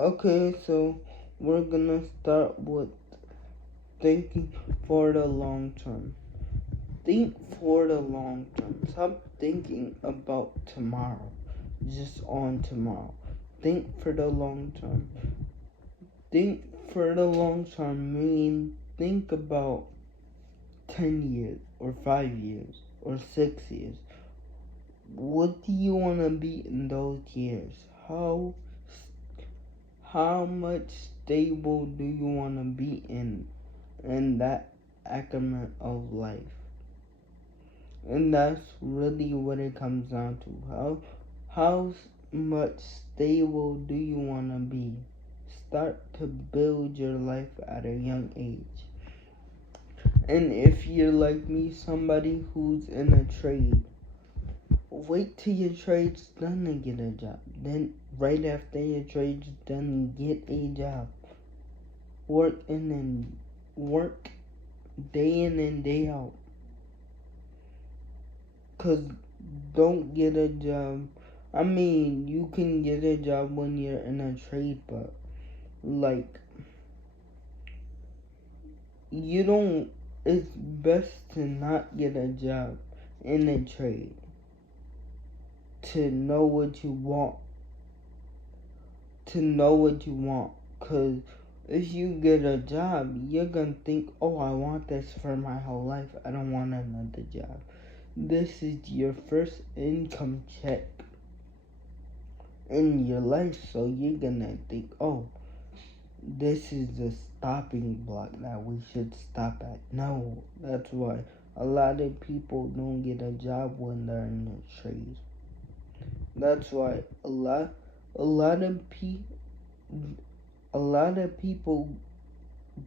Okay, so we're gonna start with thinking for the long term. Think for the long term. Stop thinking about tomorrow, just on tomorrow. Think for the long term. Think for the long term mean think about 10 years or 5 years or 6 years. What do you want to be in those years? How much stable do you want to be in that account of life? And that's really what it comes down to. How much stable do you want to be? Start to build your life at a young age. And if you're like me, somebody who's in a trade, wait till your trade's done to get a job. Then right after your trade's done, get a job. Work day in and day out. Cause don't get a job. I mean, you can get a job when you're in a trade, but like you don't. It's best to not get a job in a trade to know what you want. Cause if you get a job, you're gonna think, oh, I want this for my whole life. I don't want another job. This is your first income check in your life, so you're gonna think, oh, this is the stopping block that we should stop at. No, that's why a lot of people don't get a job when they're in the trade. That's why a lot of people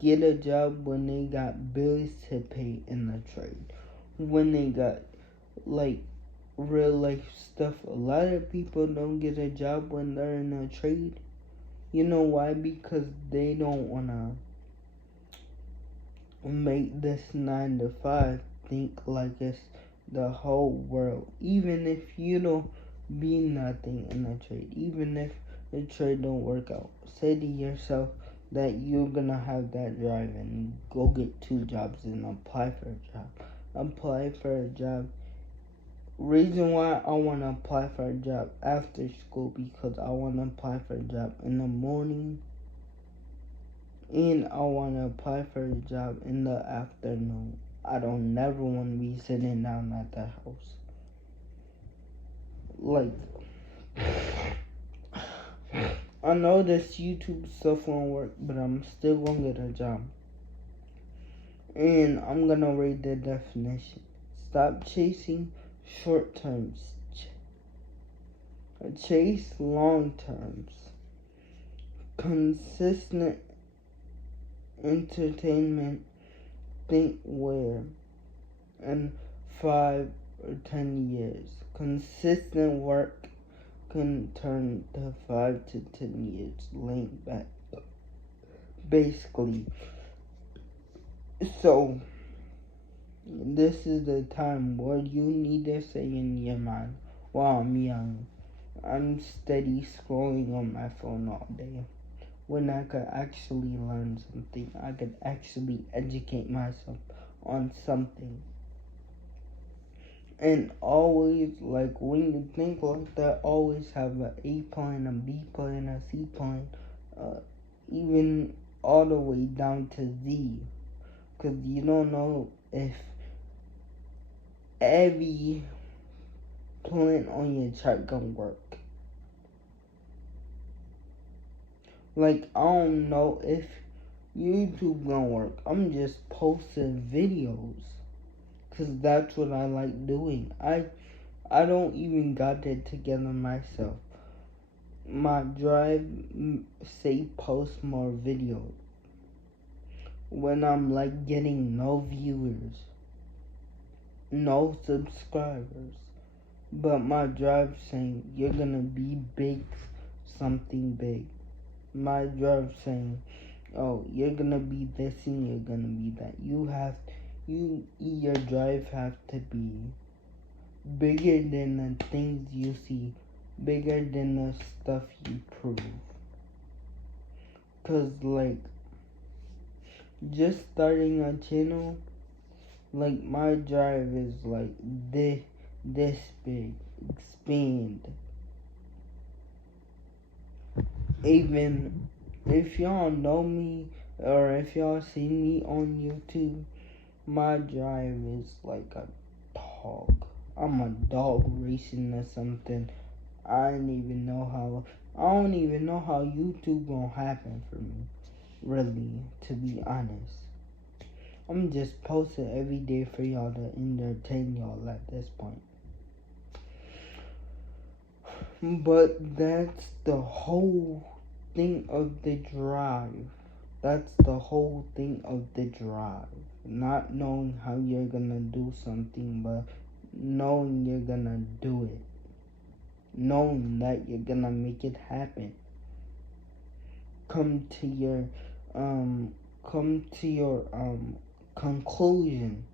get a job when they got bills to pay in the trade. When they got like real life stuff. A lot of people don't get a job when they're in a trade. You know why? Because they don't wanna make this 9 to 5 think like it's the whole world. Even if you don't be nothing in a trade, even if the trade don't work out, say to yourself that you're gonna have that drive and go get 2 jobs and apply for a job. Apply for a job. Reason why I want to apply for a job after school, because I want to apply for a job in the morning and I want to apply for a job in the afternoon. I don't never want to be sitting down at the house. Like, I know this YouTube stuff won't work, but I'm still gonna get a job. And I'm gonna read the definition. Stop chasing short terms. Chase long terms. Consistent entertainment. Think where in 5 or 10 years. Consistent work can turn to 5 to 10 years. Link back. Basically. So, this is the time where you need to say in your mind, wow, I'm young. I'm steady scrolling on my phone all day. When I could actually learn something, I could actually educate myself on something. And always, like, when you think like that, always have an A plan, a B plan, a C plan, even all the way down to Z. Because you don't know if every plan on your chart gonna work. Like, I don't know if YouTube gonna work. I'm just posting videos. Cause that's what I like doing. I don't even got it together myself. My drive say post more videos. When I'm like getting no viewers, no subscribers. But my drive saying you're gonna be big, something big. My drive saying, oh, you're gonna be this and you're gonna be that. Your drive have to be bigger than the things you see, bigger than the stuff you prove. Cause like just starting a channel, like my drive is like this big, expand. Even if y'all know me or if y'all see me on YouTube, my drive is like a dog. I'm a dog racing or something. I don't even know how YouTube gonna happen for me. Really, to be honest. I'm just posting every day for y'all to entertain y'all at this point. But that's the whole thing of the drive. That's the whole thing of the drive. Not knowing how you're gonna do something, but knowing you're gonna do it. Knowing that you're gonna make it happen. Come to your conclusion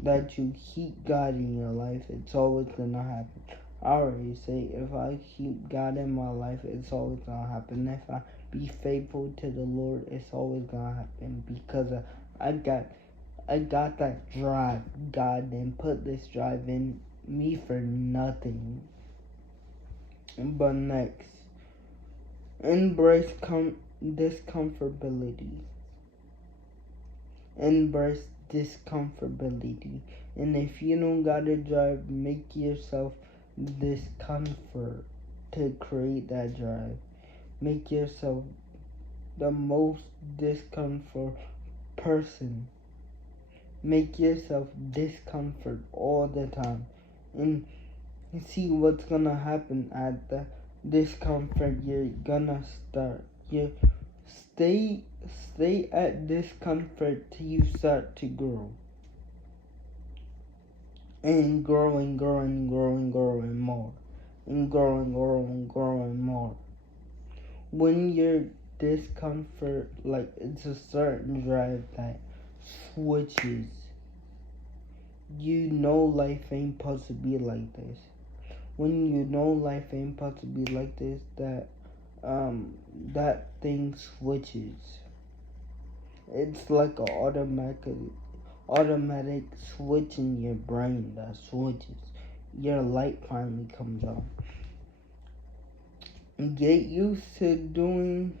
that you keep God in your life, it's always gonna happen. I already say if I keep God in my life, it's always gonna happen. If I be faithful to the Lord, it's always gonna happen because I got that drive. God didn't put this drive in me for nothing. But next, embrace discomfortability. Embrace discomfortability. And if you don't gotta drive, make yourself discomfort to create that drive. Make yourself the most discomfort person. Make yourself discomfort all the time. And see what's gonna happen at the discomfort you're gonna start. You stay at discomfort till you start to grow. And growing more. And growing more. When you're discomfort, like it's a certain drive that switches. You know life ain't supposed to be like this. When you know life ain't supposed to be like this, that thing switches. It's like a automatic switch in your brain that switches. Your light finally comes on. Get used to doing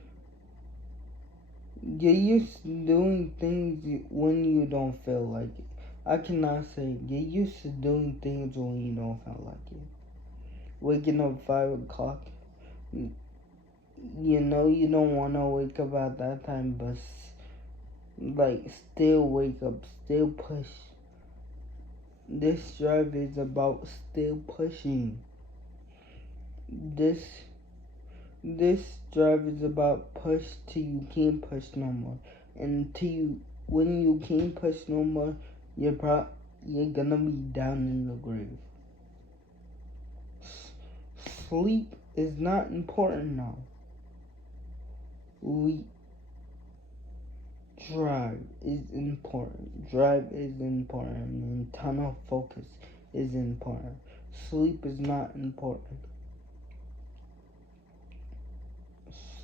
things when you don't feel like it. I cannot say get used to doing things when you don't feel like it. Waking up 5 o'clock. You know you don't want to wake up at that time, but like still wake up, still push. This drive is about still pushing. This drive is about push till you can't push no more. And when you can't push no more, you're gonna be down in the grave. Sleep is not important now. Drive is important. And tunnel focus is important. Sleep is not important.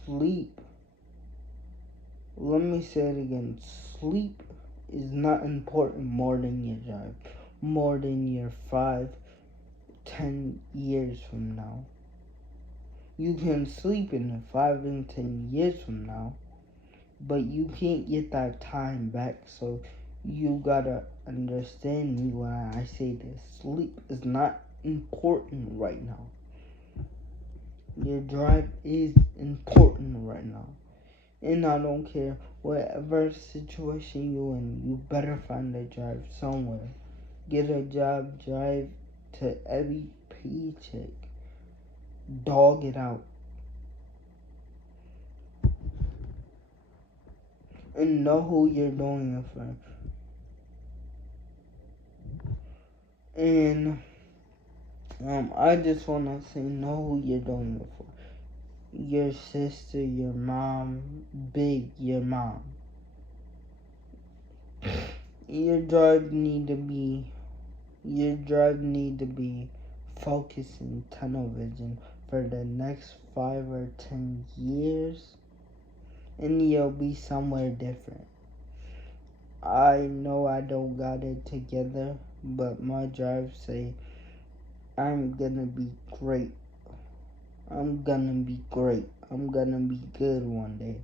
Sleep. Let me say it again. Sleep is not important more than your drive. More than your 5-10 years from now. You can sleep in 5 and 10 years from now, but you can't get that time back. So you gotta understand me when I say this. Sleep is not important right now. Your drive is important right now. And I don't care whatever situation you're in, you better find a drive somewhere. Get a job, drive to every paycheck. Dog it out. And know who you're doing it for. And I just wanna say, know who you're doing it for. Your sister, your mom, your mom. Your drive need to be focusing tunnel vision for the next 5 or 10 years. and you'll be somewhere different. I know I don't got it together, but my drive say I'm gonna be great. I'm gonna be great. I'm gonna be good one day.